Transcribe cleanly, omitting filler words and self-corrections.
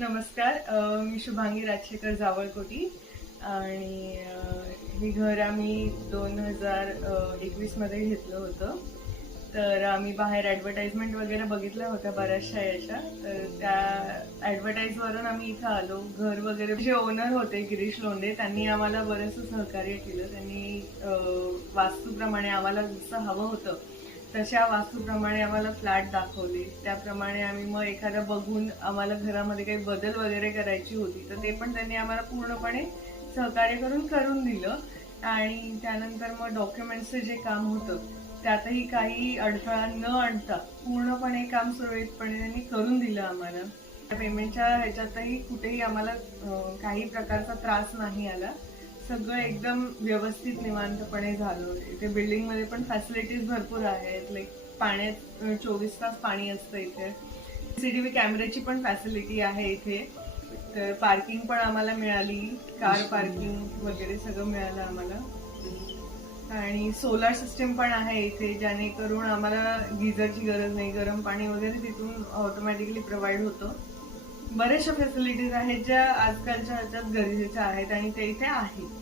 नमस्कार. मी शुभांगी राजशेखर जावळकोटी आणि हे घर आम्ही 2021 मध्ये घेतलं होतं. तर आम्ही बाहेर ॲडव्हर्टाइजमेंट वगैरे बघितल्या होत्या बऱ्याचशा याच्या. तर त्या ॲडव्हर्टाइजवरून आम्ही इथं आलो. घर वगैरे जे ओनर होते गिरीश लोंढे त्यांनी आम्हाला बरंचसं सहकार्य केलं. त्यांनी वास्तूप्रमाणे आम्हाला जसं हवं होतं तशा वास्तूप्रमाणे आम्हाला फ्लॅट दाखवले. त्याप्रमाणे आम्ही मग एखादा बघून आम्हाला घरामध्ये काही बदल वगैरे करायची होती तर ते पण त्यांनी आम्हाला पूर्णपणे सहकार्य करून दिलं. आणि त्यानंतर मग डॉक्युमेंट्सचं जे काम होतं त्यातही काही अडथळा न आणता पूर्णपणे काम सुरळीतपणे त्यांनी करून दिलं आम्हाला. पेमेंटच्या ह्याच्यातही कुठेही आम्हाला काही प्रकारचा त्रास नाही आला. सगळं एकदम व्यवस्थित निवांतपणे झालं. इथे बिल्डिंगमध्ये पण फॅसिलिटीज भरपूर आहेत. लाईक पाण्यात 24 तास पाणी असतं इथे. सीसीटीव्ही कॅमेऱ्याची पण फॅसिलिटी आहे इथे. तर पार्किंग पण आम्हाला मिळाली. कार पार्किंग वगैरे सगळं मिळालं आम्हाला. आणि सोलार सिस्टम पण आहे इथे, जेणेकरून आम्हाला गिझरची गरज नाही. गरम पाणी वगैरे तिथून ऑटोमॅटिकली प्रोव्हाइड होतं. बऱ्याचशा फॅसिलिटीज आहेत ज्या आजकालच्या ह्याच्यात गरजेच्या आहेत आणि ते इथे आहेत.